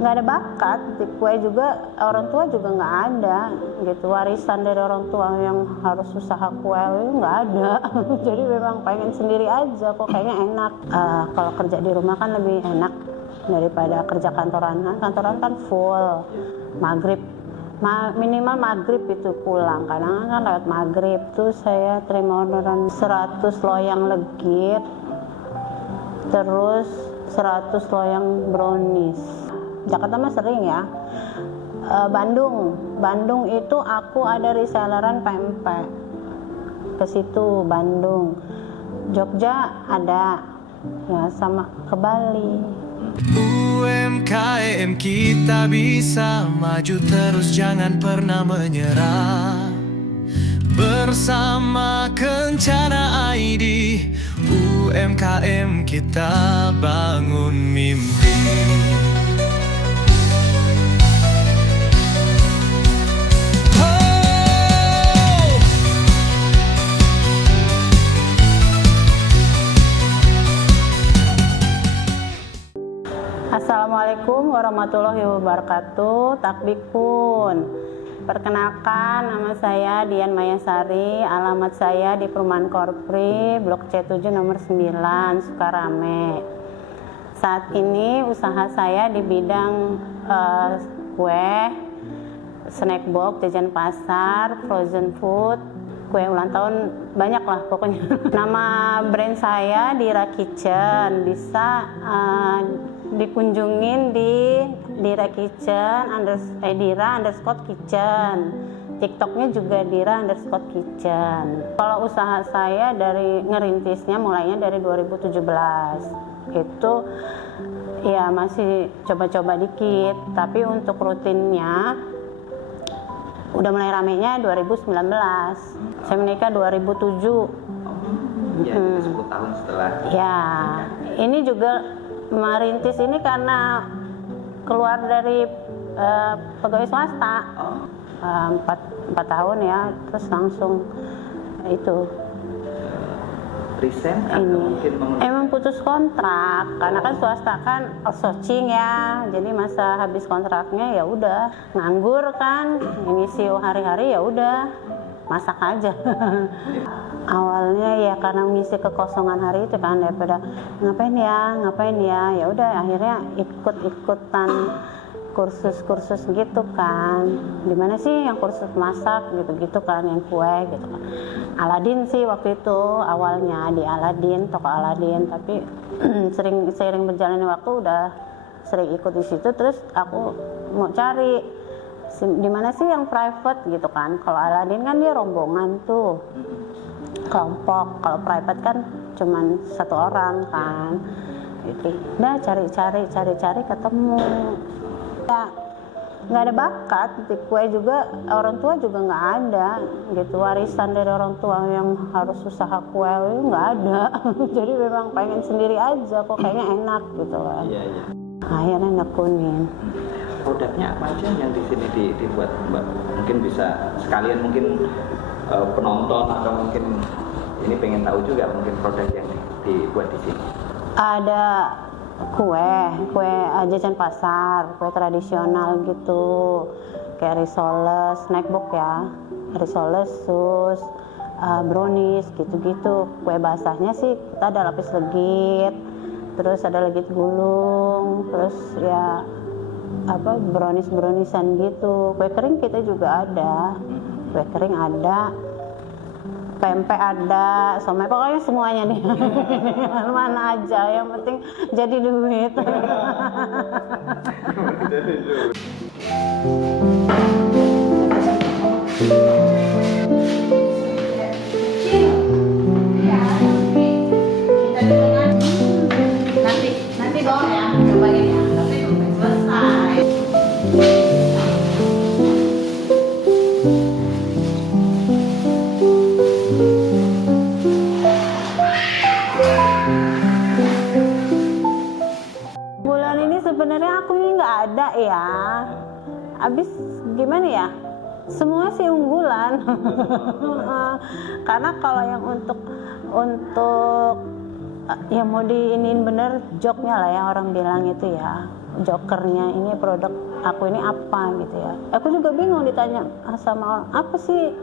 nggak ada bakat di kue juga, orang tua juga nggak ada gitu, warisan dari orang tua yang harus usaha kue itu nggak ada. Jadi memang pengen sendiri aja, kok kayaknya enak. Kalau kerja di rumah kan lebih enak daripada kerja kantoran kan full maghrib, minimal maghrib itu pulang, kadang kan lewat maghrib tuh saya terima orderan 100 loyang legit, terus 100 loyang brownies. Jakarta mah sering ya. Bandung itu aku ada reselleran pempek ke situ Bandung. Jogja ada ya, sama ke Bali. UMKM kita bisa maju terus, jangan pernah menyerah. Bersama Kencana ID, UMKM kita bangun mimpi. Assalamualaikum warahmatullahi wabarakatuh. Takbikun. Perkenalkan, nama saya Dian Mayasari, alamat saya di Perumahan Korpri, Blok C7 nomor 9, Sukarame. Saat ini usaha saya di bidang kue, snack box, jajan pasar, frozen food, kue ulang tahun, banyak lah pokoknya. Nama brand saya Dira Kitchen, bisa dikunjungin di Dira Kitchen Dira_Kitchen. TikToknya juga Dira_Kitchen. Kalau usaha saya dari ngerintisnya mulainya dari 2017. Itu ya masih coba-coba dikit, tapi untuk rutinnya udah mulai ramenya 2019. Saya menikah 2007. Ya, 10 tahun setelah. Ya, ini juga merintis ini karena keluar dari pegawai swasta. 4 tahun ya, terus langsung itu Resign atau mungkin emang putus kontrak karena kan swasta kan outsourcing ya, jadi masa habis kontraknya ya udah nganggur kan, ngisi hari-hari ya udah masak aja. Awalnya ya karena ngisi kekosongan hari itu kan, daripada ngapain ya ya udah akhirnya ikut-ikutan kursus gitu kan. Dimana sih yang kursus masak gitu kan, yang kue gitu kan. Aladin sih waktu itu awalnya di Aladin, toko Aladin, tapi sering berjalannya waktu udah sering ikut di situ. Terus aku mau cari di mana sih yang private gitu kan. Kalau Aladin kan dia rombongan tuh, kelompok. Kalau private kan cuman satu orang kan. Gitu. Udah cari ketemu. Ya, nggak ada bakat di kue juga, orang tua juga nggak ada gitu, warisan dari orang tua yang harus usaha kue itu nggak ada. Jadi memang pengen sendiri aja, kok kayaknya enak gitu kan. Iya. Akhirnya nekunin. Produknya apa aja yang di sini dibuat Mbak? Mungkin bisa sekalian mungkin penonton atau mungkin ini pengen tahu juga mungkin produk yang dibuat di sini. Ada kue jajan pasar, kue tradisional gitu, kayak risoles, snack box ya, risoles, sus, brownies gitu-gitu. Kue basahnya sih kita ada lapis legit, terus ada legit gulung, terus ya brownies-browniesan gitu. Kue kering kita juga ada, kue kering ada, pempek ada, somai, pokoknya semuanya nih. Mana aja, yang penting jadi duit. Nanti dong ya, cobain ya, tapi belum selesai. Bulan ini sebenarnya aku ini nggak ada ya. Abis gimana ya? Semua sih unggulan. Karena kalau yang untuk ya mau diinin bener joknya lah yang orang bilang itu ya. jokernya, ini produk aku ini apa gitu ya. Aku juga bingung ditanya sama orang, apa sih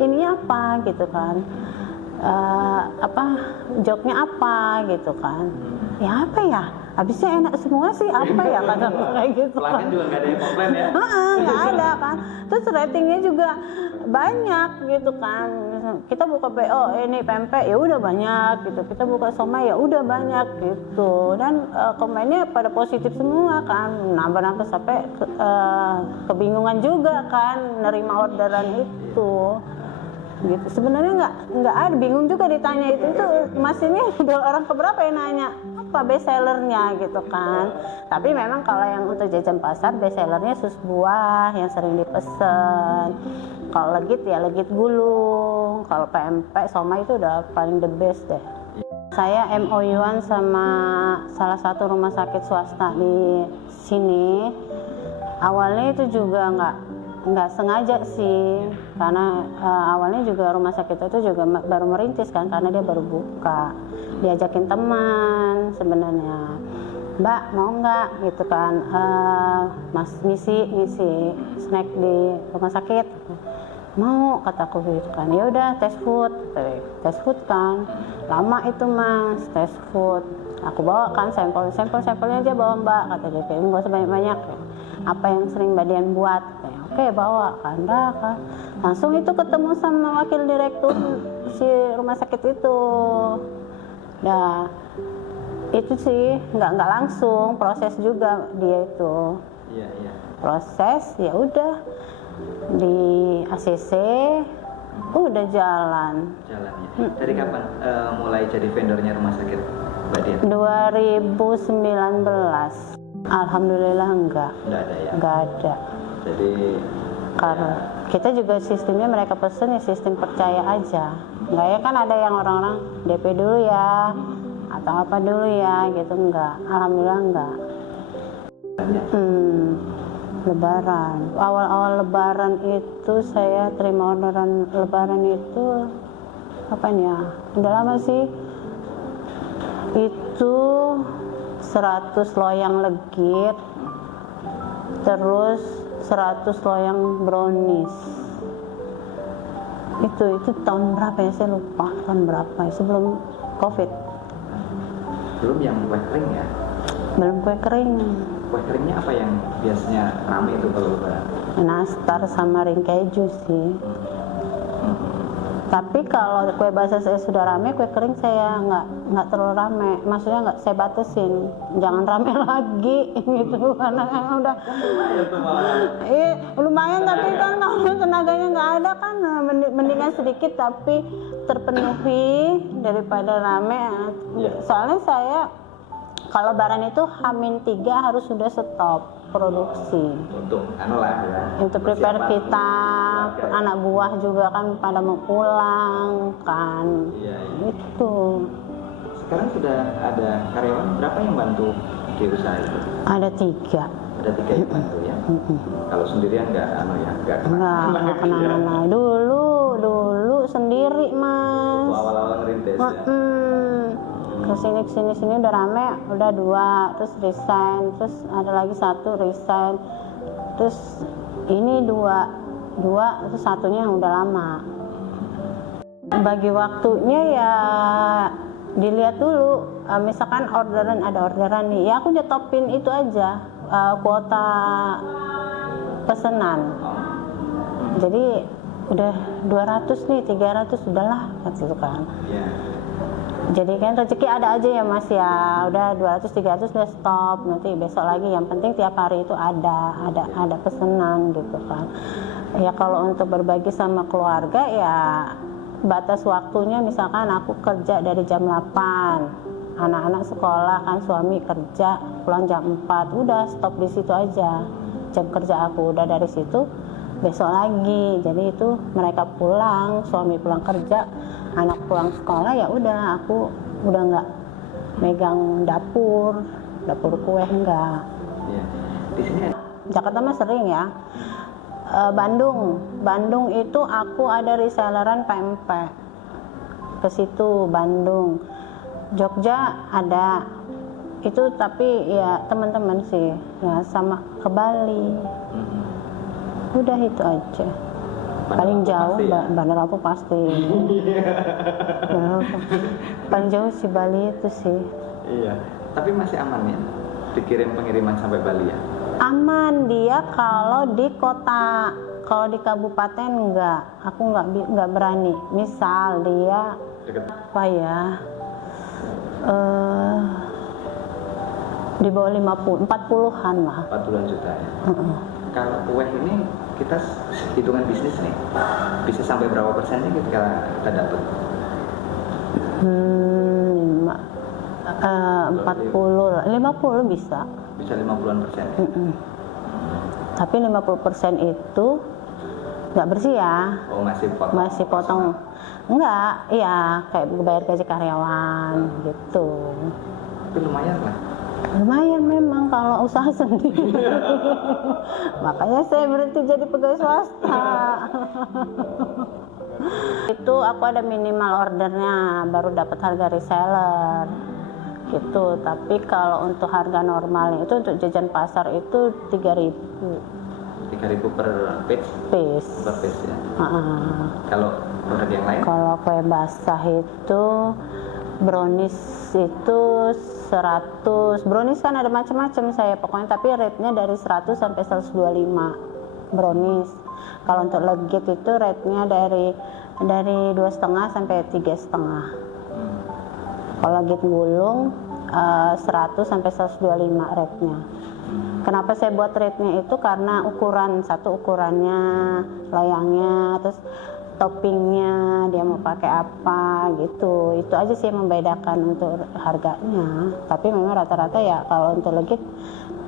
ini apa gitu kan. Apa joknya apa gitu kan. Ya apa ya, habisnya enak semua sih, apa ya kata kayak gitu. Pelanggan juga nggak ada yang komplain ya? Nggak ada kan. Terus ratingnya juga banyak gitu kan. Kita buka PO ini pempek ya udah banyak gitu, kita buka somai ya udah banyak gitu, dan komennya pada positif semua kan. Nambah-nambah sampai kebingungan juga kan nerima orderan itu gitu. Sebenarnya nggak ada, bingung juga ditanya itu Mas ini udah orang keberapa yang nanya apa best sellernya gitu kan. Tapi memang kalau yang untuk jajan pasar best sellernya sus buah yang sering dipesen. Kalau legit ya legit gulung, kalau pempek somai itu udah paling the best deh. Saya MOU-an sama salah satu rumah sakit swasta di sini. Awalnya itu juga nggak sengaja sih, karena awalnya juga rumah sakit itu juga baru merintis kan, karena dia baru buka. Diajakin teman sebenarnya, Mbak mau nggak gitu kan, Mas ngisi snack di rumah sakit. Mau, kataku gitu kan. Ya udah tes food kan, lama itu Mas tes food. Aku bawa kan sampelnya aja bawa Mbak, kata dia, kayak nggak usah banyak-banyak, apa yang sering Mbak Dian buat. Oke, bawa kan, kan. Langsung itu ketemu sama wakil direktur si rumah sakit itu. Nah, itu sih nggak langsung, proses juga dia itu. Iya. Proses ya udah di ACC udah jalan. Jalannya. Dari kapan mulai jadi vendornya rumah sakit Mbak Dian? 2019. Alhamdulillah enggak. Nggak ada ya? Nggak ada. Jadi Karena kita juga sistemnya mereka pesen ya sistem percaya aja. Nggak ya kan ada yang orang-orang DP dulu ya atau apa dulu ya gitu, enggak. Alhamdulillah enggak. Lebaran. Awal-awal lebaran itu saya terima orderan lebaran itu kapan ya? Udah lama sih. Itu 100 loyang legit. Terus 100 loyang brownies. Itu tahun berapa ya? Saya lupa tahun berapa ya, sebelum Covid. belum yang kue kering ya? Belum kue kering. Kue keringnya apa yang biasanya rame itu kalau lebaran? Nastar sama ring keju sih. Tapi kalau kue basah saya sudah rame, kue kering saya nggak terlalu rame. Maksudnya nggak saya batasin, jangan rame lagi gitu karena udah. Lumayan tapi kan kalau tenaganya nggak ada kan mendingan sedikit tapi terpenuhi daripada rame. Soalnya saya kalau lebaran itu H-3 harus sudah stop produksi. Untuk lah ya. Untuk prepare kita, anak buah juga kan pada mau pulang kan. Iya. Itu. Sekarang sudah ada karyawan berapa yang bantu di usaha itu? Ada 3. Ada 3 yang bantu ya. Kalau sendirian nggak Nggak kena. Dulu sendiri Mas. Awal-awal ngerintis ya. Kesini udah rame, udah 2, terus resign, terus ada lagi 1 resign, terus ini 2, terus 1-nya yang udah lama. Bagi waktunya ya dilihat dulu, misalkan ada orderan nih, ya aku nyetopin itu aja, kuota pesanan. Jadi udah 200 nih, 300 udahlah gitu kan. Jadi kan rezeki ada aja ya Mas ya, udah 200-300 udah stop, nanti besok lagi, yang penting tiap hari itu ada pesanan gitu kan. Ya kalau untuk berbagi sama keluarga ya batas waktunya, misalkan aku kerja dari jam 8, anak-anak sekolah kan, suami kerja pulang jam 4, udah stop di situ aja jam kerja aku, udah dari situ besok lagi. Jadi itu mereka pulang, suami pulang kerja, anak pulang sekolah, ya udah aku udah nggak megang dapur kue enggak. Iya. Di sini Jakarta mah sering ya. Bandung itu aku ada reselleran pempek ke situ Bandung. Jogja ada itu tapi ya teman-teman sih ya, sama ke Bali. Udah itu aja. Paling jauh Bandar Lampung pasti. Bandar Lampung. Paling jauh si Bali itu sih. Iya, tapi masih aman ya dikirim pengiriman sampai Bali ya? Aman dia kalau di kota, kalau di kabupaten enggak, aku enggak berani. Misal dia Deket. apa ya, di bawah 50, 40-an lah. 40-an juta ya. Kalau kue ini kita hitungan bisnis nih, bisa sampai berapa persennya kita dapat? 40, 50 bisa. Bisa 50-an persen. Tapi 50% itu nggak bersih ya. Oh, masih potong. Enggak, iya kayak bayar gaji karyawan gitu. Tapi lumayan lah. Lumayan memang kalau usaha sendiri. Makanya saya berhenti jadi pegawai swasta. Itu aku ada minimal ordernya, baru dapat harga reseller gitu. Tapi kalau untuk harga normalnya itu untuk jajan pasar itu 3.000. 3.000 per piece? Per piece ya. Kalau produk yang lain? Kalau kue basah itu brownies itu 100. Brownies kan ada macam-macam saya pokoknya, tapi rate-nya dari 100 sampai 125 brownies. Kalau untuk legit itu rate-nya dari 2,5 sampai 3,5. Kalau legit gulung 100 sampai 125 rate-nya. Kenapa saya buat rate-nya itu karena ukurannya, layangnya, terus toppingnya dia mau pakai apa gitu. Itu aja sih yang membedakan untuk harganya. Tapi memang rata-rata ya kalau untuk legit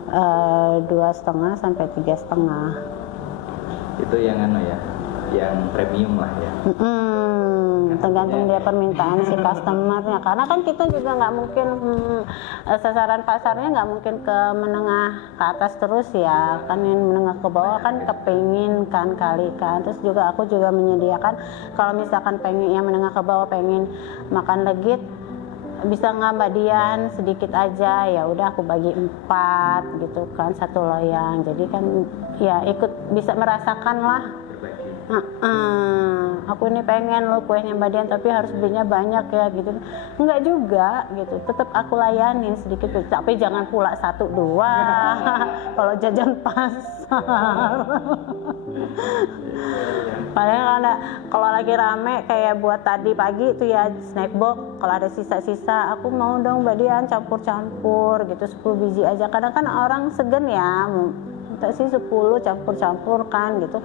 2,5 sampai 3,5. Itu yang yang premium lah ya. Tergantung dia permintaan si customernya, karena kan kita juga nggak mungkin sasaran pasarnya nggak mungkin ke menengah ke atas terus ya, kan yang menengah ke bawah kan kepingin kan kali kan. Terus juga aku juga menyediakan kalau misalkan pengen yang menengah ke bawah pengen makan legit, bisa nggak Mbak Dian sedikit aja, ya udah aku bagi 4 gitu kan, 1 loyang. Jadi kan ya ikut bisa merasakan lah. Aku ini pengen lo kuenya Mbak Dian tapi harus belinya banyak ya gitu. Enggak juga gitu, tetap aku layanin sedikit, tapi jangan pula 1, 2 kalau jajan pasar. Padahal kalau lagi rame kayak buat tadi pagi itu ya snack box, kalau ada sisa-sisa aku mau dong Mbak Dian campur-campur gitu 10 biji aja. Kadang kan orang segen ya, minta sih 10 campur-campur kan gitu.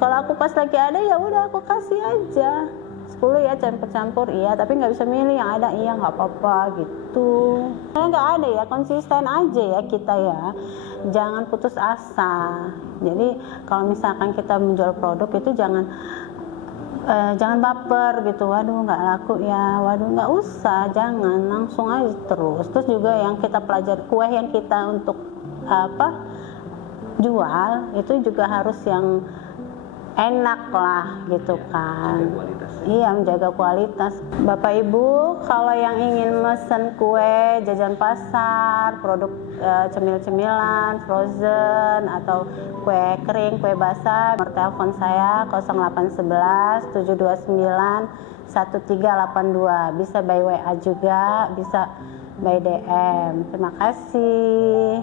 Kalau aku pas lagi ada ya udah aku kasih aja 10 ya campur-campur, iya, tapi nggak bisa milih yang ada, iya nggak apa-apa gitu. Nggak ada ya, konsisten aja ya kita ya, jangan putus asa. Jadi kalau misalkan kita menjual produk itu jangan baper gitu, waduh nggak laku ya, waduh nggak usah, jangan, langsung aja terus. Terus juga yang kita pelajari, kue yang kita untuk jual itu juga harus yang enak lah gitu kan. Iya, menjaga kualitas. Bapak Ibu kalau yang ingin mesen kue jajan pasar, produk cemil-cemilan, frozen atau kue kering, kue basah, nomor telepon saya 0811 729 1382. Bisa by WA juga, bisa by DM. Terima kasih.